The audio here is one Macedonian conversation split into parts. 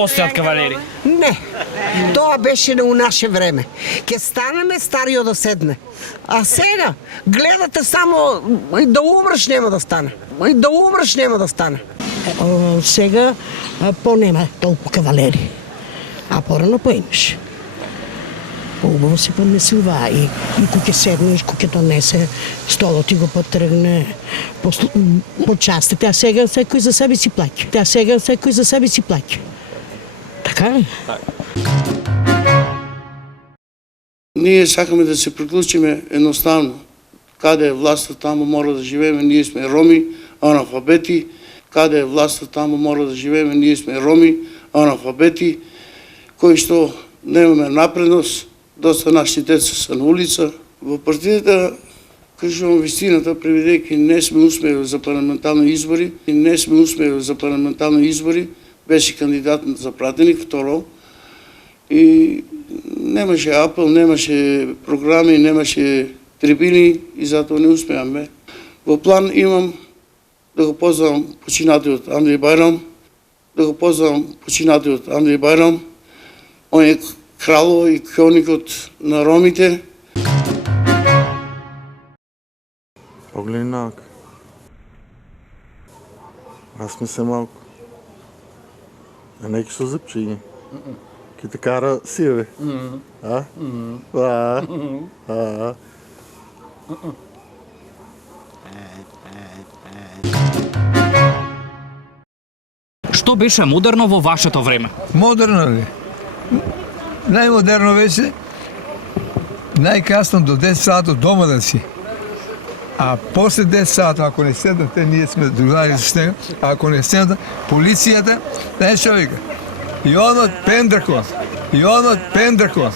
постојат кавалери? Не, тоа беше у наше време. Ке станеме, стариот да седне. А сега, гледате само и да умреш нема да стане. И да умреш нема да стане. Сега нема толку кавалери. А порано поимаш. Убаво се поднесува и кога седнеш, кога донесе, столот ти го потргне, почастите, а сега секој за себе си плаќа. Така ли? Ние сакаме да се приклучиме едноставно. Каде е власта, таму мора да живееме, ние сме роми, аналфабети. Каде е власта, таму мора да живееме, ние сме роми, аналфабети, кои што немаме напредност. Доста наши деца са на улица. Во партијата, кажувам вистината, преведејќи не сме успели за парламентарни избори, беше кандидат за пратеник, второ, и немаше апел, немаше програми, немаше трибини и затоа не успеаме. Во план имам да го поздравам починатиот Андреј Бајрам, он е крало и кроникот на ромите. Погледни наока. Аз ми се малко. А неки со зъбчиги. Ки те кара сиве. Што беше модерно во вашето време? Модерно ли? Најмодерно беше најкасно до 10 сата дома да си. А после 10 сата, ако не седнате, ние сме другари с него, ако не седнате, полицијата, знаеш што вика? Јонот Пендракон.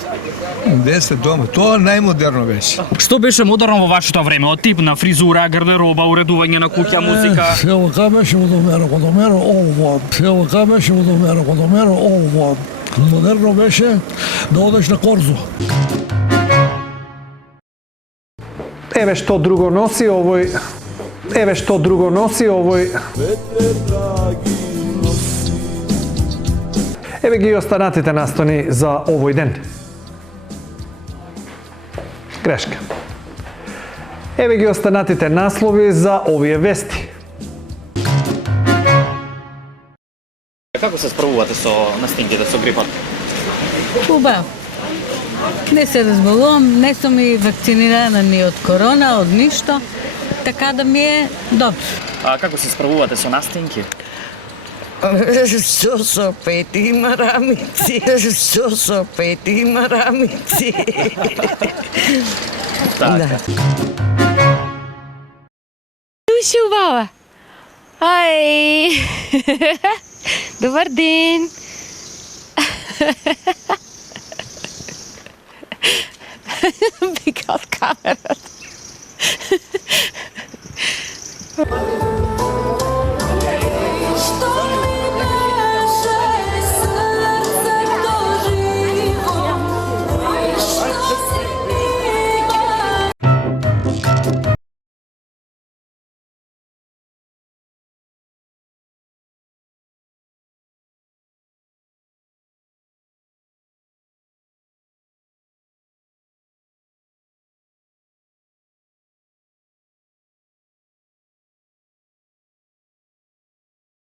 Де сте дома? Тоа најмодерно беше. Што беше модерно во вашето време? Од тип на фризура, гардероба, уредување на куќа, музика? Ево ка беше водомеро, ovo. Модерно беше да одеш на Корзу. Еве што друго носи овој. Еве ги останатите настони за овој ден. Грешка. Еве ги останатите наслови за овие вести. Како се справувате со настинките, со грипот? Убаво. Не се разболувам, не сум и вакцинирана ни од корона, од ништо, така да ми е добро. А како се справувате со настинки? Со пети марамици. Така. Души убава. Ај. Добар ден. Вика од камерата.